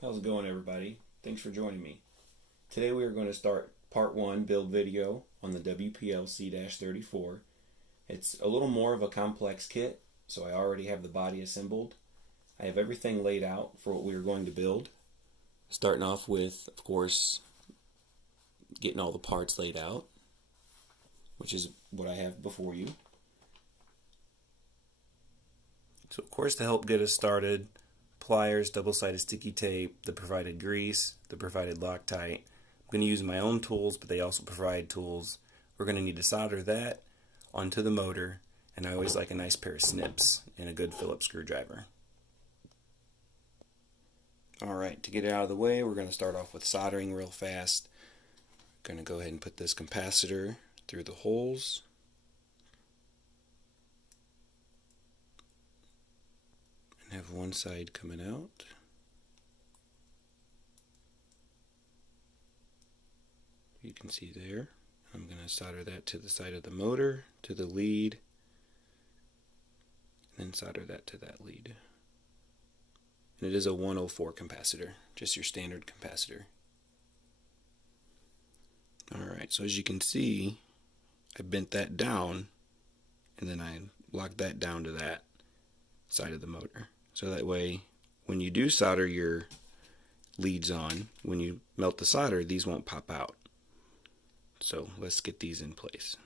How's it going, everybody? Thanks for joining me. Today we are going to start part 1 build video on the WPL C-34. It's a little more of a complex kit, so I already have the body assembled. I have everything laid out for what we are going to build. Starting off with, of course, getting all the parts laid out, which is what I have before you. So of course, to help get us started, pliers, double-sided sticky tape, the provided grease, the provided Loctite. I'm going to use my own tools, but they also provide tools. We're going to need to solder that onto the motor, and I always like a nice pair of snips and a good Phillips screwdriver. Alright, to get it out of the way, we're going to start off with soldering real fast. I'm going to go ahead and put this capacitor through the holes. And have one side coming out. You can see there. I'm going to solder that to the side of the motor, to the lead, and then solder that to that lead. And it is a 104 capacitor, just your standard capacitor. Alright, so as you can see, I bent that down, and then I locked that down to that side of the motor. So that way, when you do solder your leads on, when you melt the solder, these won't pop out. So let's get these in place.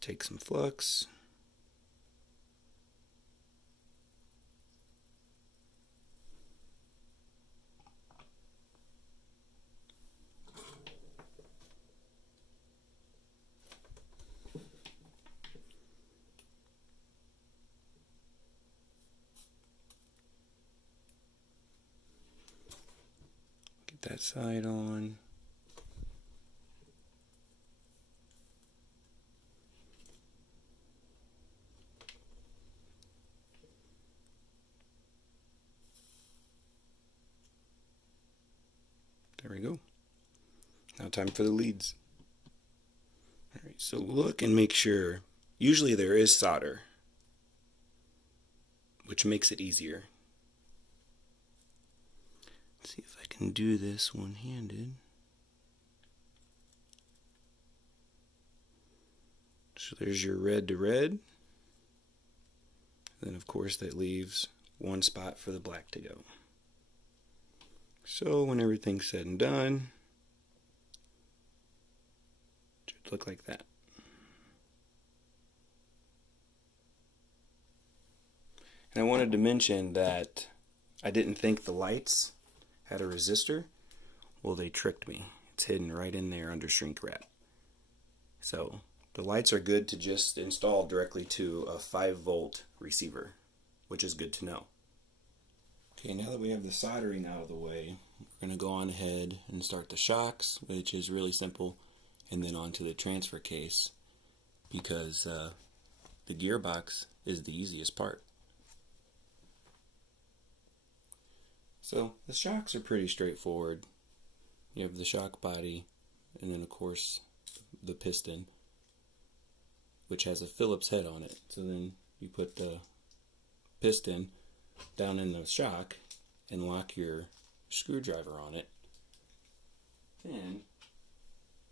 Take some flux. That side on. There we go. Now time for the leads. Alright, so look and make sure. Usually there is solder, which makes it easier. Let's see if I can do this one-handed. So there's your red to red. Then of course that leaves one spot for the black to go. So when everything's said and done, it should look like that. And I wanted to mention that I didn't think the lights had a resistor. Well, they tricked me. It's hidden right in there under shrink wrap. So the lights are good to just install directly to a 5-volt receiver, which is good to know. Okay, now that we have the soldering out of the way, we're going to go on ahead and start the shocks, which is really simple, and then onto the transfer case, because the gearbox is the easiest part. So the shocks are pretty straightforward. You have the shock body, and then of course the piston, which has a Phillips head on it. So then you put the piston down in the shock and lock your screwdriver on it. Then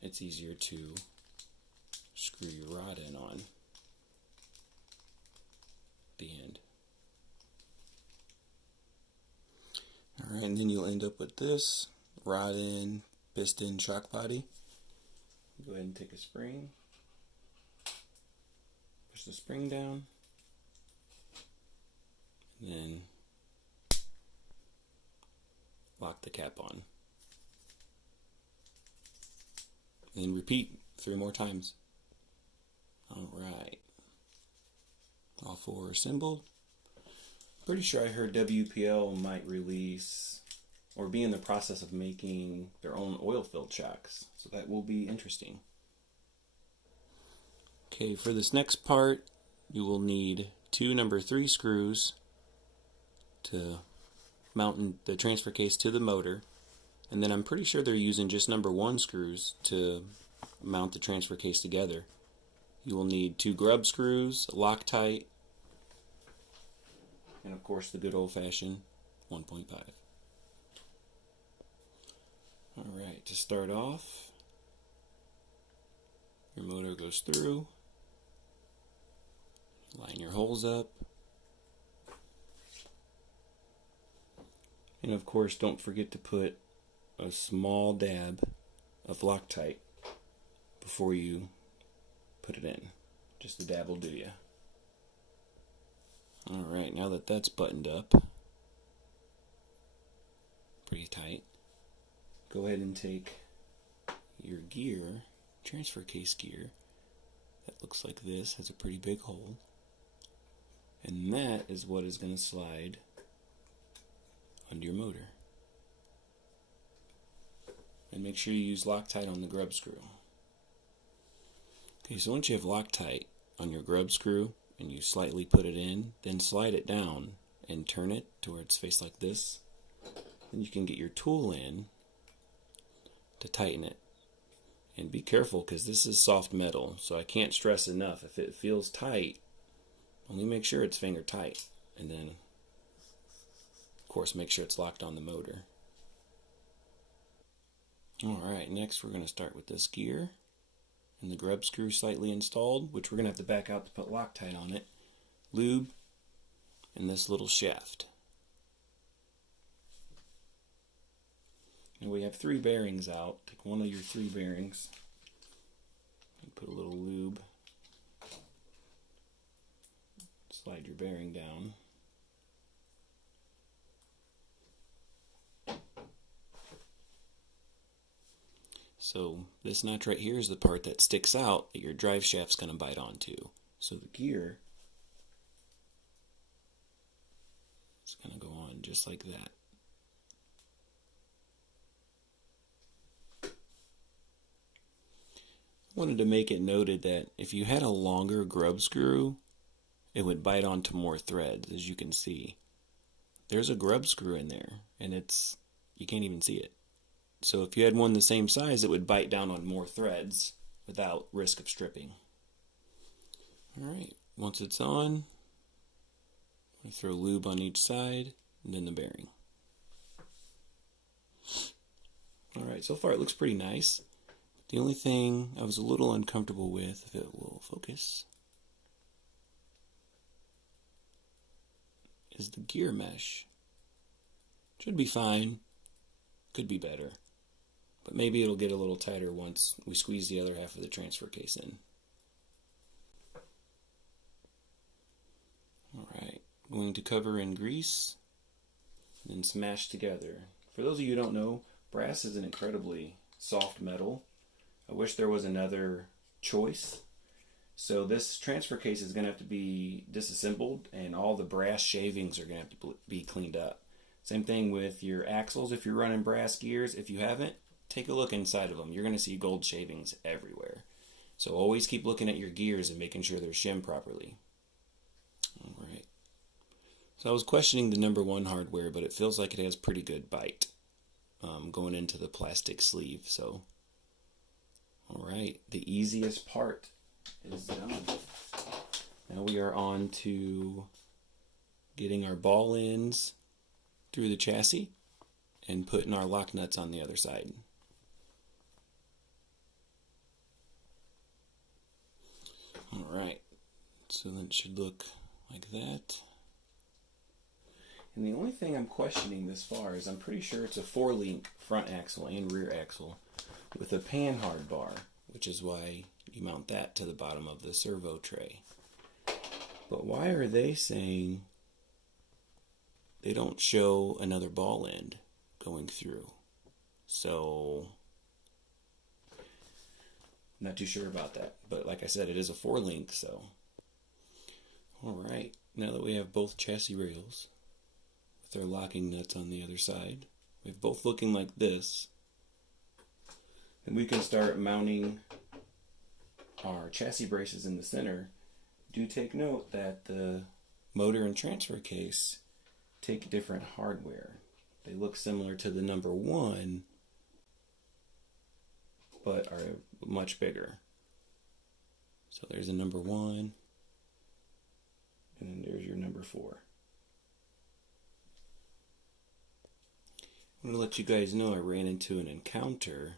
it's easier to screw your rod in on the end. Alright, and then you'll end up with this rod in, piston, shock body. Go ahead and take a spring. Push the spring down. And then lock the cap on. And then repeat 3 more times. Alright. All 4 are assembled. Pretty sure I heard WPL might release or be in the process of making their own oil-filled shocks, so that will be interesting. Okay, for this next part, you will need 2 number 3 screws to mount the transfer case to the motor, and then I'm pretty sure they're using just number 1 screws to mount the transfer case together. You will need 2 grub screws, Loctite, and of course the good old-fashioned 1.5. Alright, to start off, your motor goes through, line your holes up, and of course don't forget to put a small dab of Loctite before you put it in. Just a dab will do ya. Alright, now that that's buttoned up pretty tight, go ahead and take your gear, transfer case gear, that looks like this, has a pretty big hole, and that is what is going to slide under your motor. And make sure you use Loctite on the grub screw. Okay, so once you have Loctite on your grub screw and you slightly put it in, then slide it down and turn it to where it's faced like this. Then you can get your tool in to tighten it. And be careful because this is soft metal, so I can't stress enough. If it feels tight, only make sure it's finger tight. And then, of course, make sure it's locked on the motor. Alright, next we're going to start with this gear and the grub screw slightly installed, which we're going to have to back out to put Loctite on it, lube, and this little shaft. And we have 3 bearings out. Take one of your 3 bearings and put a little lube. Slide your bearing down. So this notch right here is the part that sticks out that your drive shaft's going to bite onto. So the gear is going to go on just like that. Wanted to make it noted that if you had a longer grub screw, it would bite onto more threads, as you can see. There's a grub screw in there, and you can't even see it. So if you had one the same size, it would bite down on more threads without risk of stripping. Alright, once it's on, we throw lube on each side, and then the bearing. Alright, so far it looks pretty nice. The only thing I was a little uncomfortable with, if it will focus, is the gear mesh. Should be fine, could be better, but maybe it'll get a little tighter once we squeeze the other half of the transfer case in. Alright, going to cover in grease and then smash together. For those of you who don't know, brass is an incredibly soft metal. I wish there was another choice. So this transfer case is going to have to be disassembled, and all the brass shavings are going to have to be cleaned up. Same thing with your axles. If you're running brass gears, if you haven't, take a look inside of them. You're going to see gold shavings everywhere. So always keep looking at your gears and making sure they're shimmed properly. Alright. So I was questioning the number 1 hardware, but it feels like it has pretty good bite going into the plastic sleeve. So, alright, the easiest part is done. Now we are on to getting our ball ends through the chassis and putting our lock nuts on the other side. Alright, so then it should look like that. And the only thing I'm questioning this far is I'm pretty sure it's a 4-link front axle and rear axle with a panhard bar, which is why you mount that to the bottom of the servo tray. But why are they saying they don't show another ball end going through? So, not too sure about that. But like I said, it is a 4-link, so. Alright, now that we have both chassis rails with their locking nuts on the other side, we have both looking like this, then we can start mounting our chassis braces in the center. Do take note that the motor and transfer case take different hardware. They look similar to the number 1, but are much bigger. So there's a number 1, and then there's your number 4. I'm gonna let you guys know I ran into an encounter.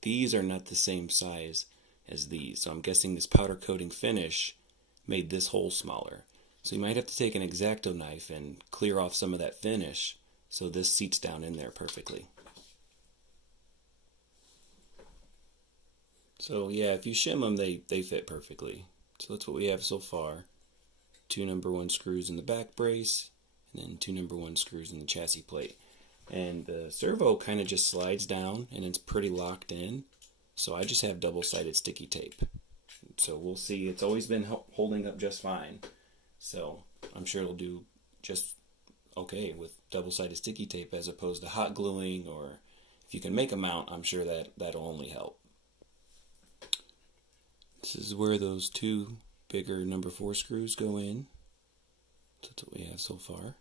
These are not the same size as these, so I'm guessing this powder coating finish made this hole smaller. So you might have to take an X-Acto knife and clear off some of that finish so this seats down in there perfectly. So yeah, if you shim them, they fit perfectly. So that's what we have so far. 2 number 1 screws in the back brace, and then 2 number 1 screws in the chassis plate. And the servo kind of just slides down and it's pretty locked in. So I just have double-sided sticky tape. So we'll see. It's always been holding up just fine. So I'm sure it'll do just okay with double-sided sticky tape as opposed to hot gluing, or if you can make a mount, I'm sure that'll only help. This is where those 2 bigger number 4 screws go in. That's what we have so far.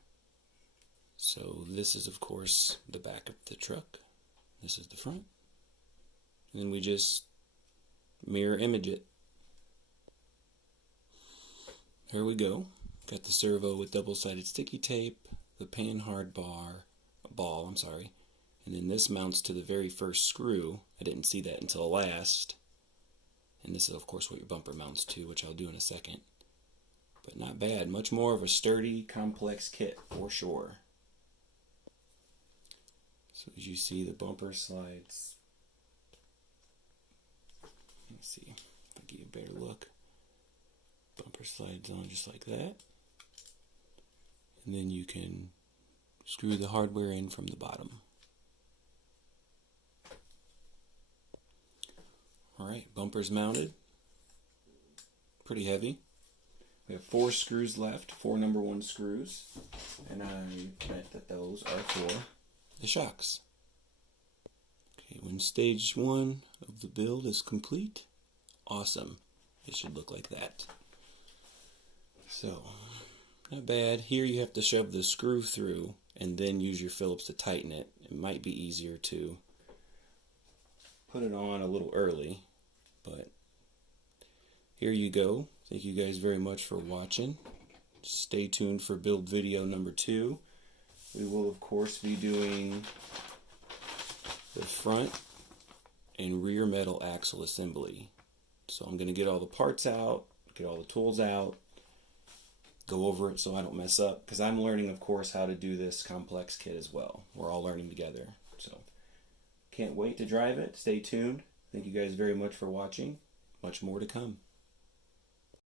So this is, of course, the back of the truck. This is the front. And then we just mirror image it. There we go. Got the servo with double-sided sticky tape, the panhard ball, and then this mounts to the very first screw. I didn't see that until last. And this is, of course, what your bumper mounts to, which I'll do in a second. But not bad. Much more of a sturdy, complex kit, for sure. So as you see, the bumper slides. Let me see if I give you a better look. Bumper slides on just like that. And then you can screw the hardware in from the bottom. Alright, bumper's mounted. Pretty heavy. We have 4 screws left, 4 number 1 screws. And I bet that those are for the shocks. Okay, when stage 1 of the build is complete, awesome. It should look like that. So, not bad. Here you have to shove the screw through and then use your Phillips to tighten it. It might be easier to put it on a little early, but here you go. Thank you guys very much for watching. Stay tuned for build video number 2. We will, of course, be doing the front and rear metal axle assembly. So I'm going to get all the parts out, get all the tools out, go over it so I don't mess up, because I'm learning, of course, how to do this complex kit as well. We're all learning together. So can't wait to drive it. Stay tuned. Thank you guys very much for watching. Much more to come.